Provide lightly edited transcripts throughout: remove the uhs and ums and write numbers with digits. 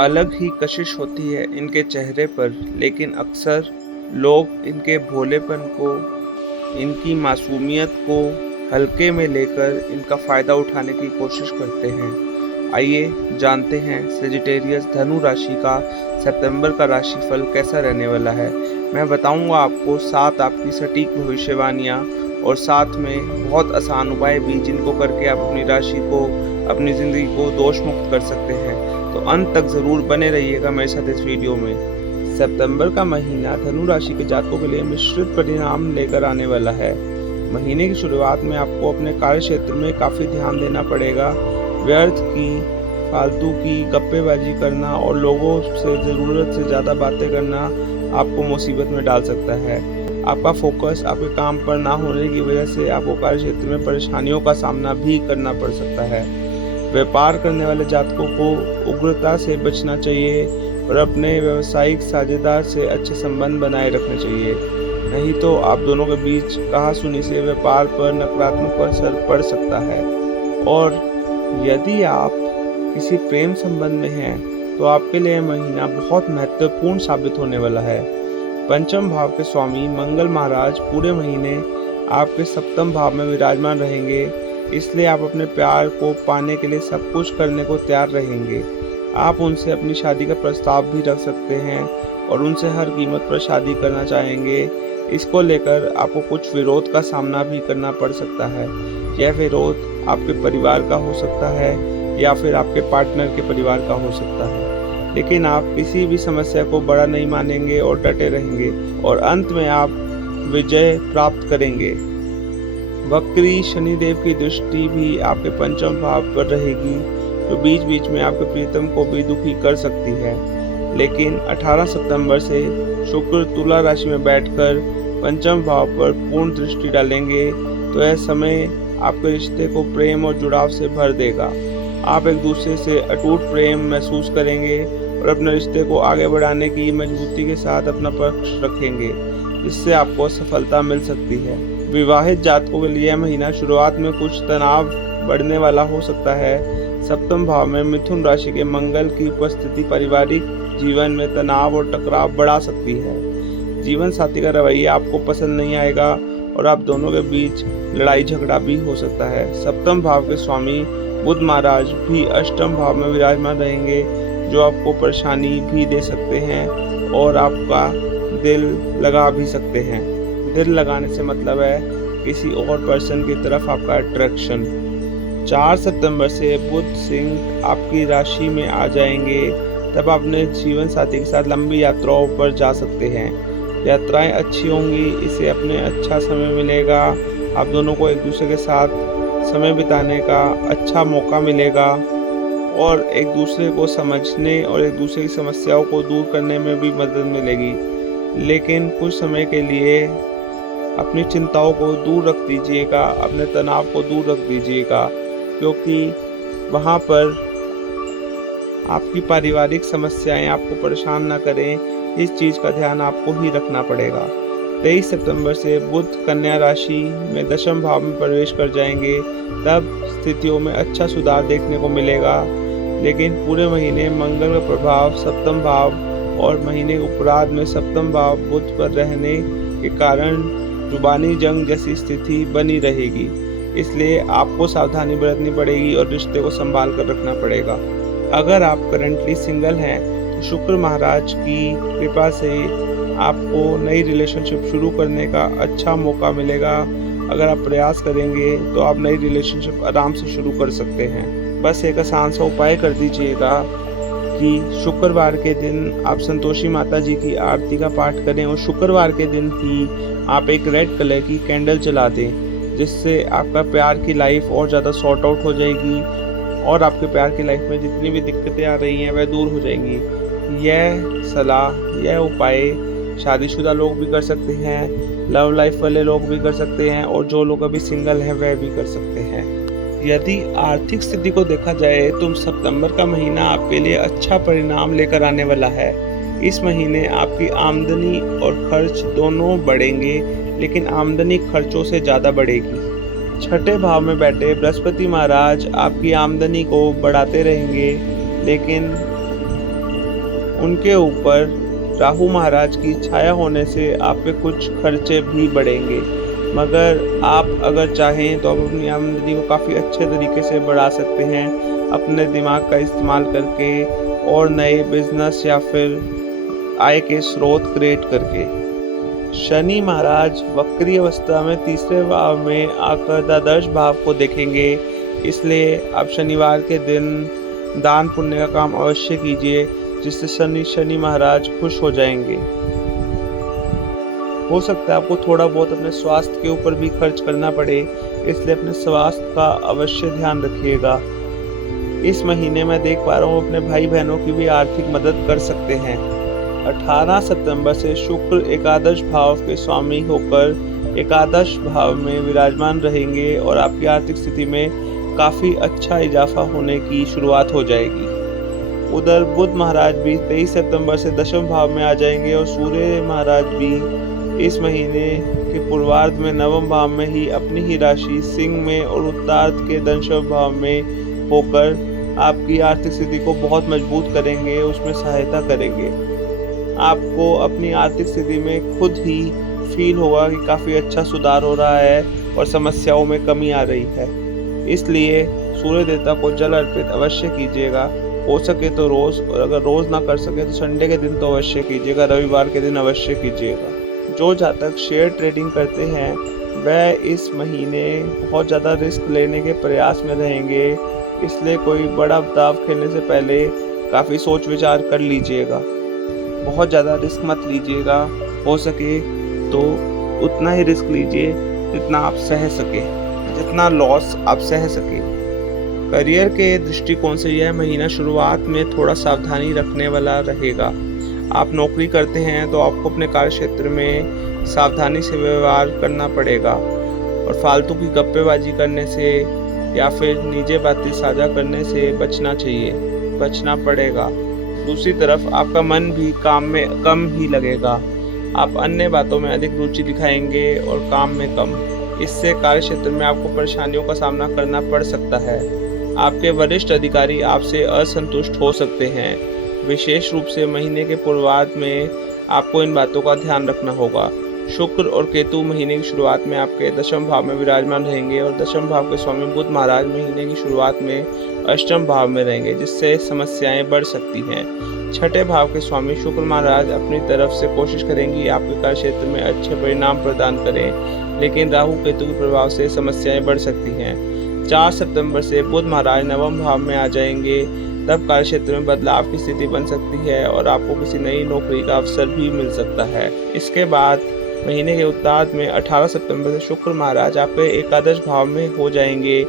अलग ही कशिश होती है इनके चेहरे पर, लेकिन अक्सर लोग इनके भोलेपन को, इनकी मासूमियत को हल्के में लेकर इनका फ़ायदा उठाने की कोशिश करते हैं। आइए जानते हैं सजिटेरियस धनु राशि का सितंबर का राशिफल कैसा रहने वाला है। मैं बताऊंगा आपको 7 आपकी सटीक भविष्यवाणियाँ और साथ में बहुत आसान उपाय भी जिनको करके आप अपनी राशि को, अपनी ज़िंदगी को दोष मुक्त कर सकते हैं। तो अंत तक ज़रूर बने रहिएगा मेरे साथ इस वीडियो में। सितंबर का महीना धनु राशि के जातकों के लिए मिश्रित परिणाम लेकर आने वाला है। महीने की शुरुआत में आपको अपने कार्य क्षेत्र में काफ़ी ध्यान देना पड़ेगा। व्यर्थ की, फालतू की गप्पेबाजी करना और लोगों से ज़रूरत से ज़्यादा बातें करना आपको मुसीबत में डाल सकता है। आपका फोकस आपके काम पर ना होने की वजह से आपको कार्य क्षेत्र में परेशानियों का सामना भी करना पड़ सकता है। व्यापार करने वाले जातकों को उग्रता से बचना चाहिए और अपने व्यावसायिक साझेदार से अच्छे संबंध बनाए रखने चाहिए, नहीं तो आप दोनों के बीच कहासुनी से व्यापार पर नकारात्मक असर पड़ सकता है। और यदि आप किसी प्रेम संबंध में हैं तो आपके लिए महीना बहुत महत्वपूर्ण साबित होने वाला है। पंचम भाव के स्वामी मंगल महाराज पूरे महीने आपके सप्तम भाव में विराजमान रहेंगे, इसलिए आप अपने प्यार को पाने के लिए सब कुछ करने को तैयार रहेंगे। आप उनसे अपनी शादी का प्रस्ताव भी रख सकते हैं और उनसे हर कीमत पर शादी करना चाहेंगे। इसको लेकर आपको कुछ विरोध का सामना भी करना पड़ सकता है। यह विरोध आपके परिवार का हो सकता है या फिर आपके पार्टनर के परिवार का हो सकता है, लेकिन आप किसी भी समस्या को बड़ा नहीं मानेंगे और डटे रहेंगे और अंत में आप विजय प्राप्त करेंगे। वक्री शनिदेव की दृष्टि भी आपके पंचम भाव पर रहेगी, जो बीच बीच में आपके प्रीतम को भी दुखी कर सकती है। लेकिन 18 सितंबर से शुक्र तुला राशि में बैठकर पंचम भाव पर पूर्ण दृष्टि डालेंगे, तो यह समय आपके रिश्ते को प्रेम और जुड़ाव से भर देगा। आप एक दूसरे से अटूट प्रेम महसूस करेंगे और अपने रिश्ते को आगे बढ़ाने की मजबूती के साथ अपना पक्ष रखेंगे, जिससे आपको सफलता मिल सकती है। विवाहित जातकों के लिए यह महीना शुरुआत में कुछ तनाव बढ़ने वाला हो सकता है। सप्तम भाव में मिथुन राशि के मंगल की उपस्थिति पारिवारिक जीवन में तनाव और टकराव बढ़ा सकती है। जीवन साथी का रवैया आपको पसंद नहीं आएगा और आप दोनों के बीच लड़ाई झगड़ा भी हो सकता है। सप्तम भाव के स्वामी बुध महाराज भी अष्टम भाव में विराजमान रहेंगे, जो आपको परेशानी भी दे सकते हैं और आपका दिल लगा भी सकते हैं। दिल लगाने से मतलब है किसी और पर्सन की तरफ आपका अट्रैक्शन। 4 सितंबर से बुध सिंह आपकी राशि में आ जाएंगे, तब आप अपने जीवन साथी के साथ लंबी यात्राओं पर जा सकते हैं। यात्राएं अच्छी होंगी, इसे अपने अच्छा समय मिलेगा। आप दोनों को एक दूसरे के साथ समय बिताने का अच्छा मौका मिलेगा और एक दूसरे को समझने और एक दूसरे की समस्याओं को दूर करने में भी मदद मिलेगी। लेकिन कुछ समय के लिए अपनी चिंताओं को दूर रख दीजिएगा, अपने तनाव को दूर रख दीजिएगा, क्योंकि वहाँ पर आपकी पारिवारिक समस्याएं आपको परेशान ना करें। इस चीज़ का ध्यान आपको ही रखना पड़ेगा। 23 सितंबर से बुध कन्या राशि में दशम भाव में प्रवेश कर जाएंगे, तब स्थितियों में अच्छा सुधार देखने को मिलेगा। लेकिन पूरे महीने मंगल का प्रभाव सप्तम भाव और महीने के उपरांत में सप्तम भाव बुध पर रहने के कारण जुबानी जंग जैसी स्थिति बनी रहेगी, इसलिए आपको सावधानी बरतनी पड़ेगी और रिश्ते को संभाल कर रखना पड़ेगा। अगर आप करंटली सिंगल हैं तो शुक्र महाराज की कृपा से आपको नई रिलेशनशिप शुरू करने का अच्छा मौका मिलेगा। अगर आप प्रयास करेंगे तो आप नई रिलेशनशिप आराम से शुरू कर सकते हैं। बस एक आसान सा उपाय कर दीजिएगा कि शुक्रवार के दिन आप संतोषी माता जी की आरती का पाठ करें और शुक्रवार के दिन ही आप एक रेड कलर की कैंडल जला दें, जिससे आपका प्यार की लाइफ और ज़्यादा सॉर्ट आउट हो जाएगी और आपके प्यार की लाइफ में जितनी भी दिक्कतें आ रही हैं वह दूर हो जाएंगी। यह सलाह, यह उपाय शादीशुदा लोग भी कर सकते हैं, लव लाइफ वाले लोग भी कर सकते हैं और जो लोग अभी सिंगल हैं वह भी कर सकते हैं। यदि आर्थिक स्थिति को देखा जाए तो सितंबर का महीना आपके लिए अच्छा परिणाम लेकर आने वाला है। इस महीने आपकी आमदनी और खर्च दोनों बढ़ेंगे, लेकिन आमदनी खर्चों से ज़्यादा बढ़ेगी। छठे भाव में बैठे बृहस्पति महाराज आपकी आमदनी को बढ़ाते रहेंगे, लेकिन उनके ऊपर राहु महाराज की छाया होने से आपके कुछ खर्चे भी बढ़ेंगे, मगर आप अगर चाहें तो आप अपनी आमदनी को काफ़ी अच्छे तरीके से बढ़ा सकते हैं अपने दिमाग का इस्तेमाल करके और नए बिजनेस या फिर आय के स्रोत क्रिएट करके। शनि महाराज वक्री अवस्था में तीसरे भाव में आकर द्वादश भाव को देखेंगे, इसलिए आप शनिवार के दिन दान पुण्य का काम अवश्य कीजिए, जिससे शनि महाराज खुश हो जाएंगे। हो सकता है आपको थोड़ा बहुत अपने स्वास्थ्य के ऊपर भी खर्च करना पड़े, इसलिए अपने स्वास्थ्य का अवश्य ध्यान रखिएगा। इस महीने में देख पा रहा हूँ अपने भाई बहनों की भी आर्थिक मदद कर सकते हैं। 18 सितंबर से शुक्र एकादश भाव के स्वामी होकर एकादश भाव में विराजमान रहेंगे और आपकी आर्थिक स्थिति में काफ़ी अच्छा इजाफा होने की शुरुआत हो जाएगी। उधर बुध महाराज भी 23 सितंबर से दशम भाव में आ जाएंगे और सूर्य महाराज भी इस महीने के पूर्वार्ध में नवम भाव में ही अपनी ही राशि सिंह में और उत्तरार्ध के दशम भाव में होकर आपकी आर्थिक स्थिति को बहुत मजबूत करेंगे, उसमें सहायता करेंगे। आपको अपनी आर्थिक स्थिति में खुद ही फील होगा कि काफ़ी अच्छा सुधार हो रहा है और समस्याओं में कमी आ रही है। इसलिए सूर्य देवता को जल अर्पित अवश्य कीजिएगा, हो सके तो रोज़, और अगर रोज़ ना कर सके तो संडे के दिन तो अवश्य कीजिएगा, रविवार के दिन अवश्य कीजिएगा। जो जातक शेयर ट्रेडिंग करते हैं वह इस महीने बहुत ज़्यादा रिस्क लेने के प्रयास में रहेंगे, इसलिए कोई बड़ा दांव खेलने से पहले काफ़ी सोच विचार कर लीजिएगा। बहुत ज़्यादा रिस्क मत लीजिएगा, हो सके तो उतना ही रिस्क लीजिए जितना आप सह सके, जितना लॉस आप सह सके। करियर के दृष्टिकोण से यह महीना शुरुआत में थोड़ा सावधानी रखने वाला रहेगा। आप नौकरी करते हैं तो आपको अपने कार्य क्षेत्र में सावधानी से व्यवहार करना पड़ेगा और फालतू की गप्पेबाजी करने से या फिर निजी बातें साझा करने से बचना पड़ेगा। दूसरी तरफ आपका मन भी काम में कम ही लगेगा, आप अन्य बातों में अधिक रुचि दिखाएंगे और काम में कम। इससे कार्य क्षेत्र में आपको परेशानियों का सामना करना पड़ सकता है। आपके वरिष्ठ अधिकारी आपसे असंतुष्ट हो सकते हैं। विशेष रूप से महीने के पूर्वार्ध में आपको इन बातों का ध्यान रखना होगा। शुक्र और केतु महीने की शुरुआत में आपके दशम भाव में विराजमान रहेंगे और दशम भाव के स्वामी बुध महाराज महीने की शुरुआत में अष्टम भाव में रहेंगे, जिससे समस्याएं बढ़ सकती हैं। छठे भाव के स्वामी शुक्र महाराज अपनी तरफ से कोशिश करेंगे आपके कार्य क्षेत्र में अच्छे परिणाम प्रदान करें, लेकिन राहु केतु के प्रभाव से समस्याएं बढ़ सकती हैं। 4 सितंबर से बुध महाराज नवम भाव में आ जाएंगे, तब कार्य क्षेत्र में बदलाव की स्थिति बन सकती है और आपको किसी नई नौकरी का अवसर भी मिल सकता है। इसके बाद महीने के उत्तरार्ध में 18 सितंबर से शुक्र महाराज आपके एकादश भाव में हो जाएंगे,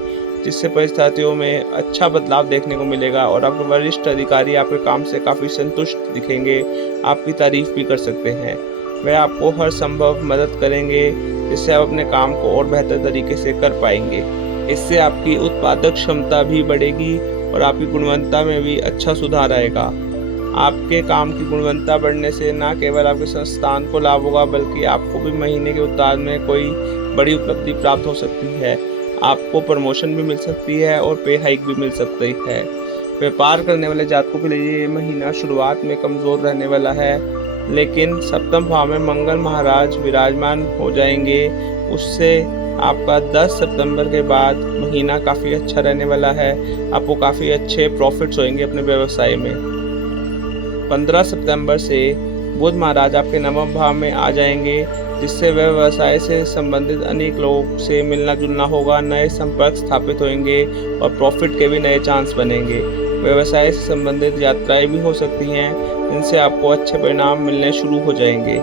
जिससे परिस्थितियों में अच्छा बदलाव देखने को मिलेगा और आपके वरिष्ठ अधिकारी आपके काम से काफ़ी संतुष्ट दिखेंगे, आपकी तारीफ भी कर सकते हैं। वह आपको हर संभव मदद करेंगे, जिससे आप अपने काम को और बेहतर तरीके से कर पाएंगे। इससे आपकी उत्पादक क्षमता भी बढ़ेगी और आपकी गुणवत्ता में भी अच्छा सुधार आएगा। आपके काम की गुणवत्ता बढ़ने से न केवल आपके संस्थान को लाभ होगा, बल्कि आपको भी महीने के उत्तरार्ध में कोई बड़ी उपलब्धि प्राप्त हो सकती है। आपको प्रमोशन भी मिल सकती है और पे हाइक भी मिल सकती है। व्यापार करने वाले जातकों के लिए ये महीना शुरुआत में कमज़ोर रहने वाला है, लेकिन सप्तम भाव में मंगल महाराज विराजमान हो जाएंगे, उससे आपका 10 सितंबर के बाद महीना काफ़ी अच्छा रहने वाला है। आपको काफ़ी अच्छे प्रॉफिट्स होंगे अपने व्यवसाय में। 15 सितंबर से बुध महाराज आपके नवम भाव में आ जाएंगे, जिससे व्यवसाय से संबंधित अनेक लोगों से मिलना जुलना होगा, नए संपर्क स्थापित होंगे और प्रॉफिट के भी नए चांस बनेंगे। व्यवसाय से संबंधित यात्राएं भी हो सकती हैं, इनसे आपको अच्छे परिणाम मिलने शुरू हो जाएंगे।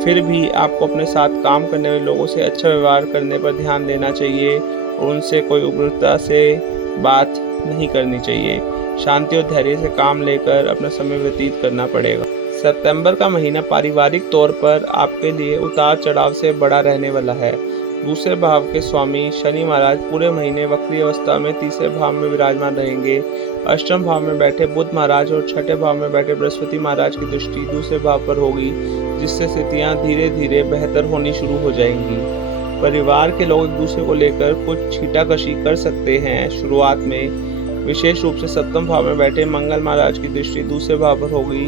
फिर भी आपको अपने साथ काम करने वाले लोगों से अच्छा व्यवहार करने पर ध्यान देना चाहिए और उनसे कोई उग्रता से बात नहीं करनी चाहिए। शांति और धैर्य से काम लेकर अपना समय व्यतीत करना पड़ेगा। सितंबर का महीना पारिवारिक तौर पर आपके लिए उतार चढ़ाव से बड़ा रहने वाला है। दूसरे भाव के स्वामी शनि महाराज पूरे महीने वक्री अवस्था में तीसरे भाव में विराजमान रहेंगे। अष्टम भाव में बैठे बुध महाराज और छठे भाव में बैठे बृहस्पति महाराज की दृष्टि दूसरे भाव पर होगी, जिससे स्थितियां धीरे धीरे बेहतर होनी शुरू हो जाएंगी। परिवार के लोग एक दूसरे को लेकर कुछ छींटाकशी कर सकते हैं शुरुआत में। विशेष रूप से सप्तम भाव में बैठे मंगल महाराज की दृष्टि दूसरे भाव पर होगी,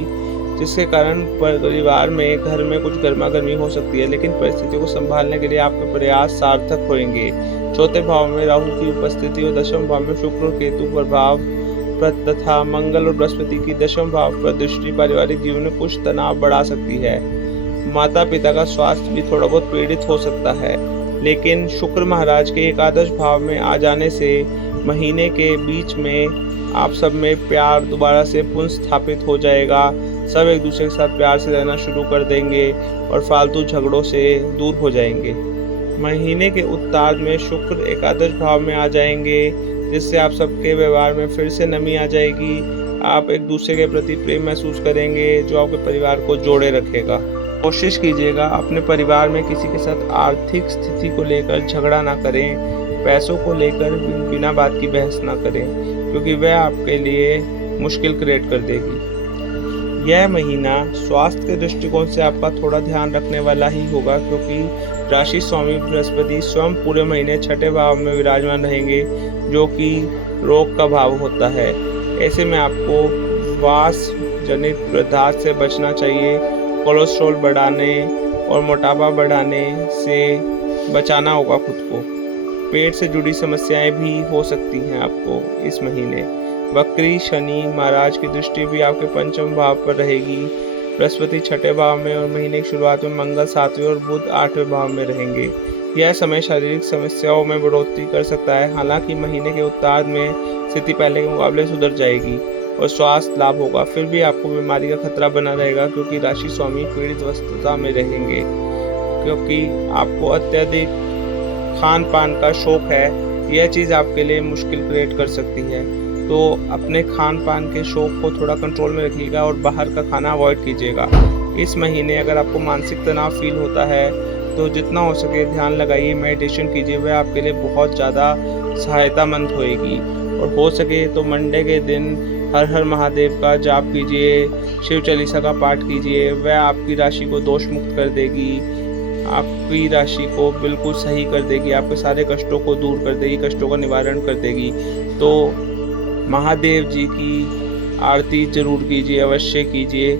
जिसके कारण परिवार में, घर में कुछ गर्मा-गर्मी हो सकती है, लेकिन परिस्थितियों को सँभालने के लिए आपके प्रयास सार्थक होंगे। चौथे भाव में राहु की उपस्थिति और दशम भाव में शुक्र और केतु प्रभाव तथा मंगल और बृहस्पति की दशम भाव पर दृष्टि पारिवारिक जीवन में कुछ तनाव बढ़ा सकती है। माता-पिता का स्वास्थ्य भी थोड़ा बहुत पीड़ित हो सकता है, लेकिन शुक्र महाराज के एकादश भाव में आ जाने से महीने के बीच में आप सब में प्यार दोबारा से पुनः हो जाएगा। सब एक दूसरे के साथ प्यार से रहना शुरू कर देंगे और फालतू झगड़ों से दूर हो जाएंगे। महीने के उत्तरार्ध में शुक्र एकादश भाव में आ जाएंगे, जिससे आप सबके व्यवहार में फिर से नमी आ जाएगी। आप एक दूसरे के प्रति प्रेम महसूस करेंगे, जो आपके परिवार को जोड़े रखेगा। कोशिश कीजिएगा अपने परिवार में किसी के साथ आर्थिक स्थिति को लेकर झगड़ा ना करें, पैसों को लेकर बिना बात की बहस ना करें, क्योंकि वह आपके लिए मुश्किल क्रिएट कर देगी। यह महीना स्वास्थ्य के दृष्टिकोण से आपका थोड़ा ध्यान रखने वाला ही होगा, क्योंकि राशि स्वामी बृहस्पति स्वयं पूरे महीने छठे भाव में विराजमान रहेंगे, जो कि रोग का भाव होता है। ऐसे में आपको वास जनित पदार्थ से बचना चाहिए। कोलेस्ट्रॉल बढ़ाने और मोटापा बढ़ाने से बचाना होगा खुद को। पेट से जुड़ी समस्याएं भी हो सकती हैं आपको इस महीने। वक्री शनि महाराज की दृष्टि भी आपके पंचम भाव पर रहेगी। बृहस्पति छठे भाव में और महीने की शुरुआत में मंगल सातवें और बुध आठवें भाव में रहेंगे। यह समय शारीरिक समस्याओं में बढ़ोतरी कर सकता है, हालांकि महीने के उत्तरार्ध में स्थिति पहले के मुकाबले सुधर जाएगी और स्वास्थ्य लाभ होगा। फिर भी आपको बीमारी का खतरा बना रहेगा, क्योंकि राशि स्वामी पीड़ित अवस्था में रहेंगे। क्योंकि आपको अत्यधिक खान पान का शौक है, यह चीज़ आपके लिए मुश्किल क्रिएट कर सकती है। तो अपने खान पान के शौक को थोड़ा कंट्रोल में रखिएगा और बाहर का खाना अवॉइड कीजिएगा। इस महीने अगर आपको मानसिक तनाव फील होता है तो जितना हो सके ध्यान लगाइए, मेडिटेशन कीजिए, वह आपके लिए बहुत ज़्यादा सहायतामंद होएगी। और हो सके तो मंडे के दिन हर हर महादेव का जाप कीजिए, शिव चालीसा का पाठ कीजिए, वह आपकी राशि को दोष मुक्त कर देगी, आपकी राशि को बिल्कुल सही कर देगी, आपके सारे कष्टों को दूर कर देगी, कष्टों का निवारण कर देगी। तो महादेव जी की आरती जरूर कीजिए, अवश्य कीजिए,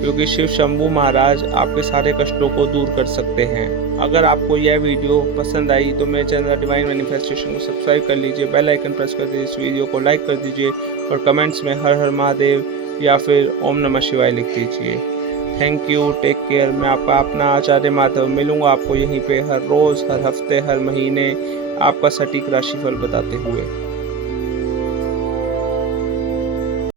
क्योंकि शिव शंभू महाराज आपके सारे कष्टों को दूर कर सकते हैं। अगर आपको यह वीडियो पसंद आई तो मेरे चैनल डिवाइन मैनिफेस्टेशन को सब्सक्राइब कर लीजिए, बेल आइकन प्रेस कर दीजिए, इस वीडियो को लाइक कर दीजिए और कमेंट्स में हर हर महादेव या फिर ओम नमः शिवाय लिख दीजिए। Thank you, take care. मैं आपका अपना आचार्य माधव मिलूंगा आपको यहीं पे हर रोज़, हर हफ्ते, हर महीने आपका सटीक राशिफल बताते हुए।